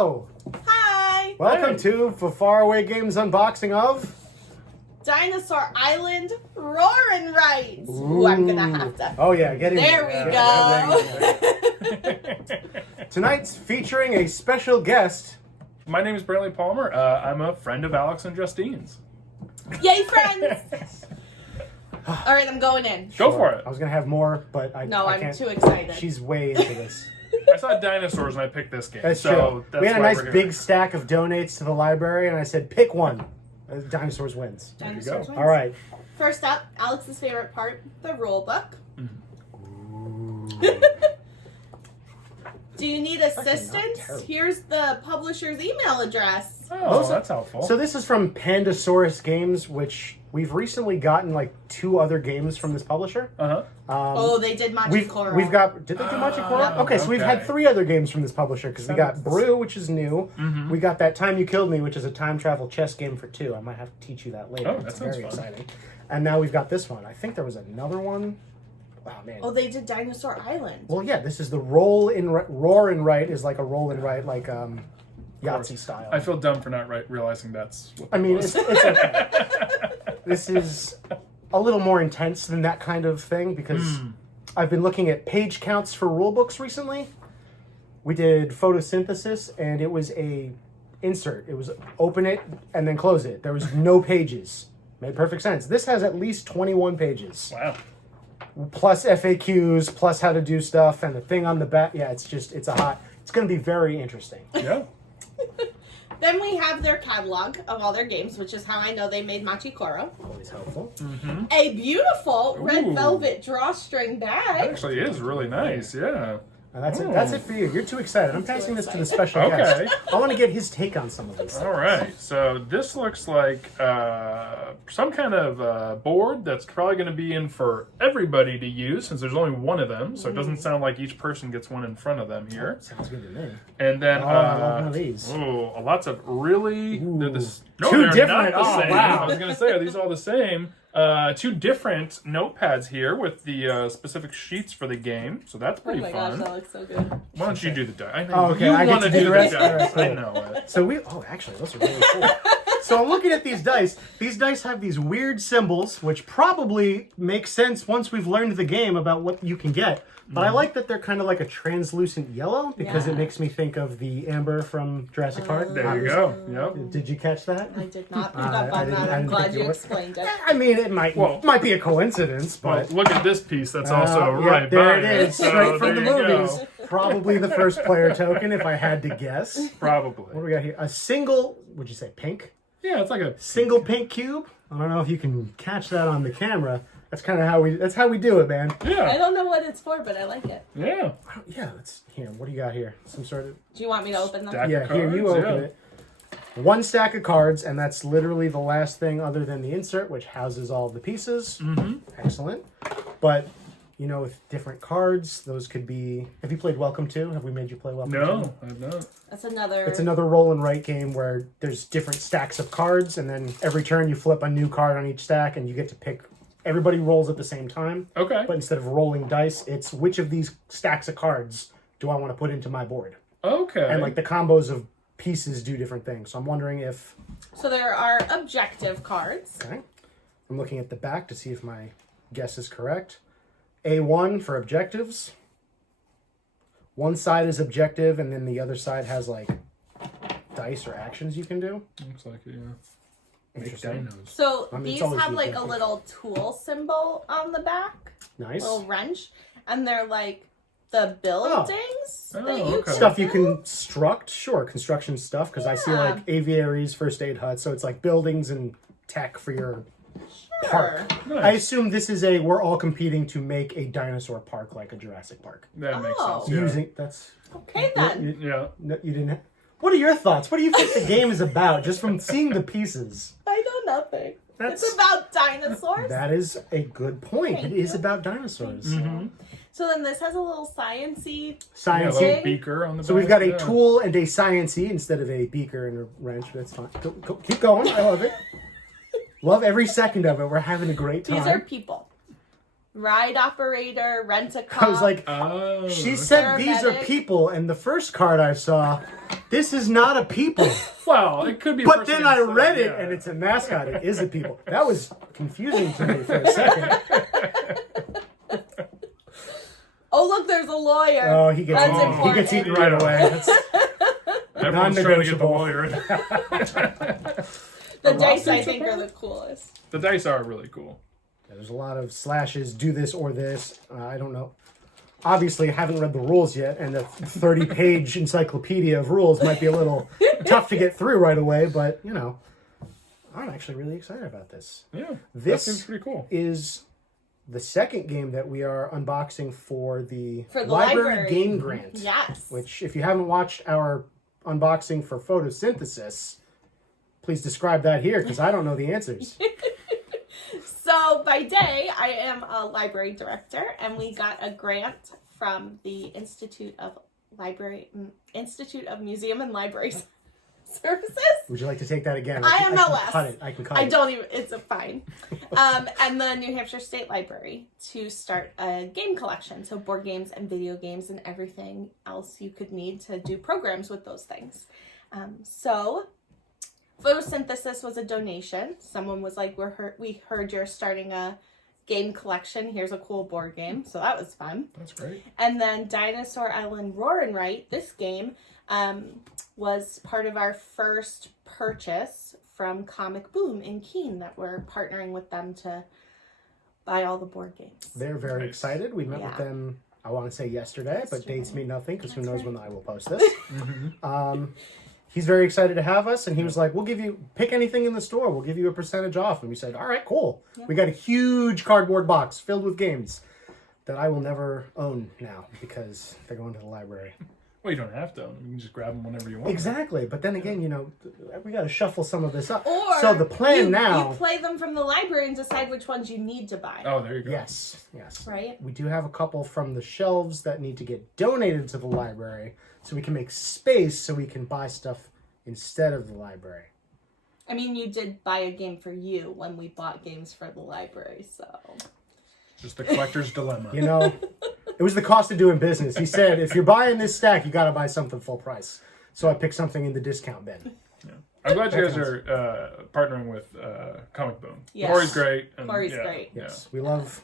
Hello! Hi! Welcome to Faraway Games unboxing of... Dinosaur Island Roar and Rides. Ooh, I'm gonna have to. Oh yeah, get in There we go. Tonight's featuring a special guest. My name is Brantley Palmer. I'm a friend of Alex and Justine's. Yay, friends! All right, I'm going in. Go for it. I was gonna have more, but I I'm can't. too excited. She's way into this. I saw dinosaurs and I picked this game. That's so true. That's We had a why nice we're here. big stack of donates to the library, and I said, pick one. Dinosaurs wins. There you Dinosaurs go. wins. All right. First up, Alex's favorite part, the rule book. Do you need assistance? terrible. Here's the publisher's email address. Oh, that's helpful. So this is from Pandasaurus Games, which we've recently gotten like 2 other games from this publisher. Oh, they did Machikoro. We've got. Did they do Machikoro? Okay, so we've had okay. 3 other games from this publisher because we got Brew, which is new. We got That Time You Killed Me, which is a time travel chess game for 2. I might have to teach you that later. Oh, that it's sounds very fun. exciting. And now we've got this one. I think there was another one. Oh man. Oh, they did Dinosaur Island. Well, yeah, this is the Roar and Write is like a roll and write like Yahtzee style. I feel dumb for not realizing that's what I mean, was. it's okay. This is a little more intense than that kind of thing because I've been looking at page counts for rule books recently. We did photosynthesis, and it was a insert. It was open it and then close it. There was no pages. Made perfect sense. This has at least 21 pages. Wow. Plus FAQs, plus how to do stuff, and the thing on the back. Yeah, it's going to be very interesting. Yeah. Then we have their catalog of all their games, which is how I know they made Machikoro. Always helpful. A beautiful red Ooh. velvet drawstring That bag. actually is really nice. Yeah. And that's it. That's it for you. You're too excited. I'm passing this to the special Okay. guest. I want to get his take on some of these. All right. So this looks like some kind of board that's probably going to be in for everybody to use since there's only one of them. So it doesn't sound like each person gets one in front of them here. Sounds good to me. And then I love one of these. lots of really they're Two they're different. Not the Oh, same. wow. I was going to say, are these all the same? 2 different notepads here with the specific sheets for the game. So that's Oh pretty my fun. gosh, that looks so good. Why don't you do the die? I know Oh, okay, you I get want to to do do the the rest? dice. Alright, I know it. So actually, those are really cool. So I'm looking at these dice. These dice have these weird symbols, which probably make sense once we've learned the game about what you can get. But I like that they're kind of like a translucent yellow because it Yeah. makes me think of the amber from Jurassic Park. There you go. Yep. Did you catch that? I did not pick I up on didn't- that. I I'm didn't glad think you you would. explained it. I mean, it might be a coincidence, Well, but look at this piece. That's also yeah, right there by it is, So straight from the there you movies. go. Probably the first player token, if I had to guess. What do Probably. we got here? A single, would you say pink? Yeah, it's like a Single pink cube. I don't know if you can catch that on the camera. That's kind of how we do it, man. I yeah. don't know what it's for, but I like it. Yeah. Yeah, that's here. What do you got here? Some sort of Do you want me to open them? Stack. yeah. Here, you Cards, open yeah. it. 1 stack of cards, and that's literally the last thing other than the insert, which houses all the pieces. Excellent. But with different cards, those could be. Have you played Welcome to? Have we made you play Welcome to? No, I've not. That's another. It's another roll and write game where there's different stacks of cards, and then every turn you flip a new card on each stack, and you get to pick. Everybody rolls at the same time, Okay. but instead of rolling dice, it's which of these stacks of cards do I want to put into my board, Okay. and like the combos of pieces do different things. So I'm wondering if. So there are objective cards. Okay, I'm looking at the back to see if my guess is correct. A1 for objectives. One side is objective, and then the other side has like dice or actions you can do. Looks like it, yeah. Make Interesting. dinos. So I mean, it's these always have good like a thinking. little tool symbol on the back, Nice. little wrench, and they're like the buildings Oh, that you okay. can Stuff you build. construct, sure, construction stuff, because I see Yeah. like aviaries, first aid huts, so it's like buildings and tech for your park. Sure. I assume this is we're all competing to make a dinosaur park like a Jurassic Park. That makes Oh. sense. Yeah. Using that's Okay then. Yeah. no, you didn't. What are your thoughts? What do you think the game is about? Just from seeing the pieces. I know nothing. That's It's about dinosaurs. that is a good point. Thank It is you. about dinosaurs. So then this has a little sciencey. Yeah, a Science. little Thing. beaker on the So we've back, got a yeah. tool and a sciencey instead of a beaker and a wrench. That's fine. Keep going. I love it. Love every second of it. We're having a great time. These are people. ride operator, rent a car. I was like, Oh. she said these are Paramedic. people, and the first card I saw, this is not a people. Well, it could be. a But person then I inside, read it, yeah. and it's a mascot. It is a people. That was confusing to me for a second. Oh, look, there's a lawyer. Oh, he gets That's eaten. He important. gets eaten right away. That's, Everyone's trying to get the non-negotiable. lawyer. The dice, I think, are the coolest. The dice are really cool. there's a lot of slashes, do this or this. I don't know. Obviously, I haven't read the rules yet, and the 30-page encyclopedia of rules might be a little tough to get through right away, but, you know, I'm actually really excited about this. Yeah, that This seems pretty cool. is the second game that we are unboxing for the For the Library library. Game Grant. Yes. Which, if you haven't watched our unboxing for photosynthesis, please describe that here, because I don't know the answers. So by day, I am a library director, and we got a grant from the Institute of Museum and Library Services. Would you like to take that again? I am can MLS. cut it. I can cut I it. don't even, it's a fine. And the New Hampshire State Library to start a game collection. So board games and video games and everything else you could need to do programs with those things. So photosynthesis was a donation. Someone was like, we heard you're starting a game collection. Here's a cool board game. So that was fun. That's great. And then Dinosaur, Ellen, Rawr, and Write, this game was part of our first purchase from Comic Boom in Keene that we're partnering with them to buy all the board games. They're very Nice. excited. We met with Yeah. them, I want to say yesterday, but Yesterday. dates mean nothing because who That's knows right. when I will post this. He's very excited to have us, and he was like, we'll give you, pick anything in the store, we'll give you a percentage off. And we said, all right, cool. Yeah. We got a huge cardboard box filled with games that I will never own now because they're going to the library. Well, you don't have to. You can just grab them whenever you want. Exactly, but then again, you know, we got to shuffle some of this up. Or So the plan you, now... you play them from the library and decide which ones you need to buy. Oh, there you go. Yes. Right? We do have a couple from the shelves that need to get donated to the library so we can make space so we can buy stuff instead of the library. I mean, you did buy a game for you when we bought games for the library, so... Just the collector's dilemma. You know, it was the cost of doing business. He said, if you're buying this stack, you got to buy something full price. So I picked something in the discount bin. I'm glad you guys are partnering with Comic Boom. Yes. Corey's great. And, Corey's great. Yes, we love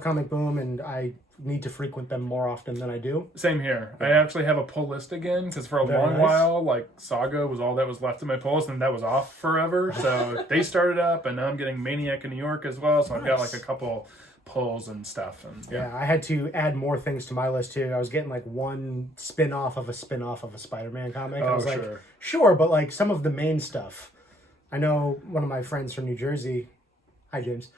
Comic Boom, and I need to frequent them more often than I do. Same here. I actually have a pull list again because for a Very long nice. while, like Saga was all that was left in my pull list, and that was off forever. So they started up, and now I'm getting Maniac in New York as well. So I've got like a couple pulls and stuff. And Yeah, I had to add more things to my list too. I was getting like one spin-off of a Spider-Man comic. I Oh, was like, sure. sure, but like some of the main stuff. I know one of my friends from New Jersey. Hi, James.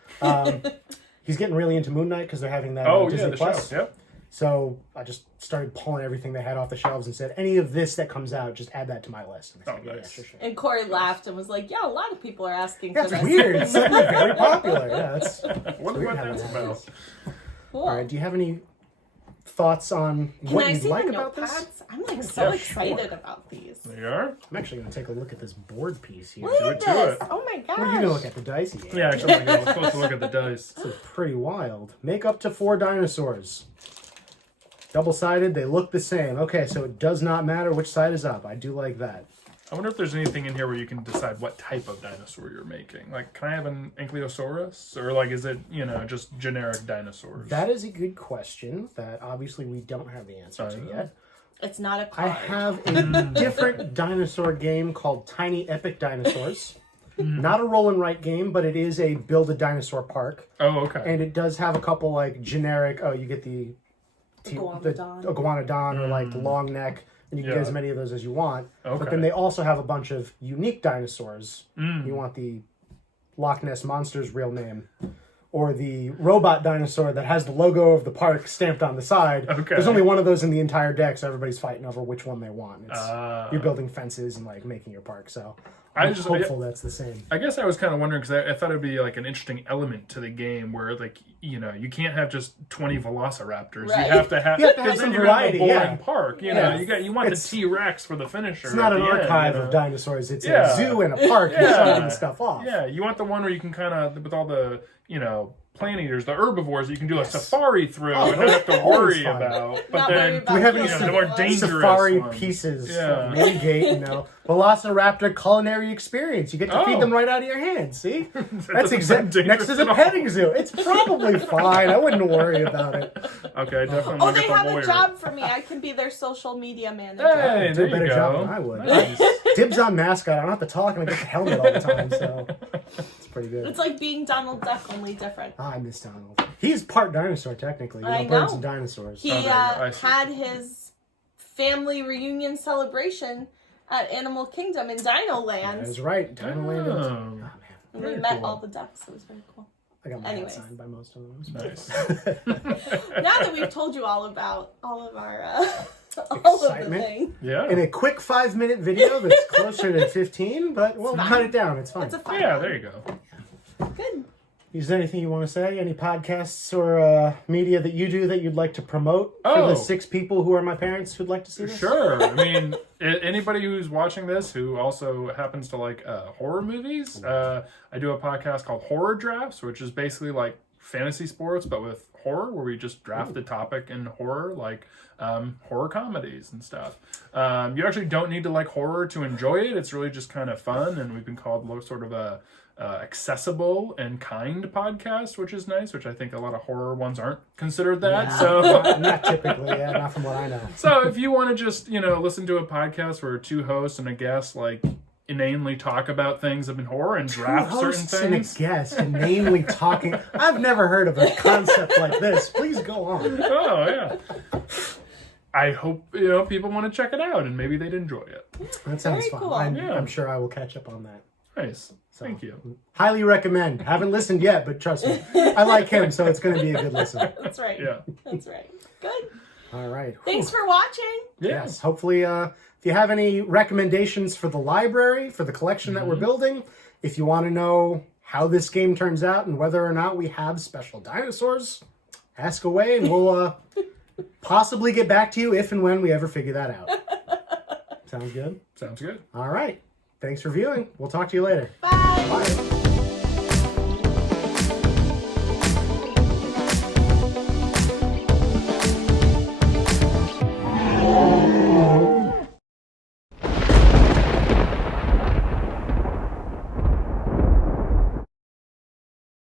He's getting really into Moon Knight because they're having that Oh on yeah, Disney the Plus. show. Yep. So I just started pulling everything they had off the shelves and said, any of this that comes out, just add that to my list. And they said, Oh, yeah, nice. sure. And Corey laughed and was like, yeah, a lot of people are asking That's for this. weird. It's suddenly very popular. Yeah, that's Wonder weird what how that's that about. happens. Cool. All right. Do you have any thoughts on Can what I you'd see like the about this? notepads? I'm like so Yeah, excited sure. about these. There you are. I'm actually going to take a look at this board piece here. Look Do at it to this. it. Oh my gosh. What are you going to look at? The dice? Yeah, actually, we're supposed to look at the dice. This is pretty wild. Make up to 4 dinosaurs. Double-sided, they look the same. Okay, so it does not matter which side is up. I do like that. I wonder if there's anything in here where you can decide what type of dinosaur you're making. Like, can I have an Ankylosaurus? Or, like, is it, just generic dinosaurs? That is a good question that obviously we don't have the answer to yet. It's not a I card. have a different dinosaur game called Tiny Epic Dinosaurs. Not a roll and write game, but it is a build a dinosaur park. Oh, okay. And it does have a couple, like, generic, you get the Iguanodon. iguanodon or, like, the long neck. And you can get Yeah. as many of those as you want. Okay. But then they also have a bunch of unique dinosaurs. Mm. You want the Loch Ness Monster's real name. Or the robot dinosaur that has the logo of the park stamped on the side. Okay. There's only one of those in the entire deck, so everybody's fighting over which one they want. It's, Ah. you're building fences and, like, making your park. So I I'm just- hopeful that's the same. I guess I was kind of wondering because I thought it'd be like an interesting element to the game where, like, you can't have just 20 velociraptors. Right. You have to have, You have to have because then some you're gonna have variety, a boring yeah. park. You Yeah. know, you want It's- the T-Rex for the finisher. It's not at an the end, archive you know? of dinosaurs. It's Yeah. a zoo and a park. You're Yeah. starting stuff off. Yeah, you want the one where you can kind of, with all the, plant eaters, the herbivores that you can do a Yes. safari through Oh, and not have to always worry fun. about. But Not worry then about we have any the more dangerous safari ones. pieces Yeah. of Mitigate, Velociraptor culinary experience. You get to feed Oh. them right out of your hands. See? That's doesn't exact. sound Next to dangerous the at all. petting zoo. It's probably fine. I wouldn't worry about it. Okay, definitely. Oh, want to they get have the a lawyer. job for me. I can be their social media manager. Hey, Do there a better you job go. than I would. Nice. Dibs on mascot. I don't have to talk and I get the helmet all the time, so it's pretty good. It's like being Donald Duck, only different. I miss Donald. He's part dinosaur, technically. I Birds know. and dinosaurs. He Oh, there you go. I see. had his family reunion celebration at Animal Kingdom in Dino Land. That is right. Dino Land. Oh. Oh, man. And we Very met cool. all the ducks. It was very cool. I got my hat Anyways. signed by most of them. Nice. Now that we've told you all about all of our all of the Excitement. things, Yeah. In a quick 5-minute video that's closer to 15, but we'll fine. cut it down. It's fine. it's a fun Yeah, one. there you go. Good. Is there anything you want to say? Any podcasts or media that you do that you'd like to promote for Oh. the 6 people who are my parents who'd like to see this? Sure. I mean, anybody who's watching this who also happens to like horror movies, I do a podcast called Horror Drafts, which is basically like fantasy sports, but with horror, where we just draft the topic in horror, like horror comedies and stuff. You actually don't need to like horror to enjoy it. It's really just kind of fun, and we've been called sort of a accessible and kind podcast, which is nice, which I think a lot of horror ones aren't considered that. Yeah. So Not typically, yeah, not from what I know. So if you want to just, listen to a podcast where 2 hosts and a guest like inanely talk about things in horror and draft certain Hosts and a things. guest inanely talking. I've never heard of a concept like this. Please go on. Oh yeah. I hope people want to check it out and maybe they'd enjoy it. That sounds Very fun. cool. Yeah. I'm sure I will catch up on that. Nice. So, Thank you. Highly recommend. Haven't listened yet, but trust me, I like him, so it's going to be a good listen. That's right. Yeah. That's right. Good. All right. Thanks Whew. for watching. Yeah. Yes. Hopefully, if you have any recommendations for the library, for the collection that we're building, if you want to know how this game turns out and whether or not we have special dinosaurs, ask away and we'll possibly get back to you if and when we ever figure that out. Sounds good? Sounds good. All right. Thanks for viewing. We'll talk to you later. Bye. Bye.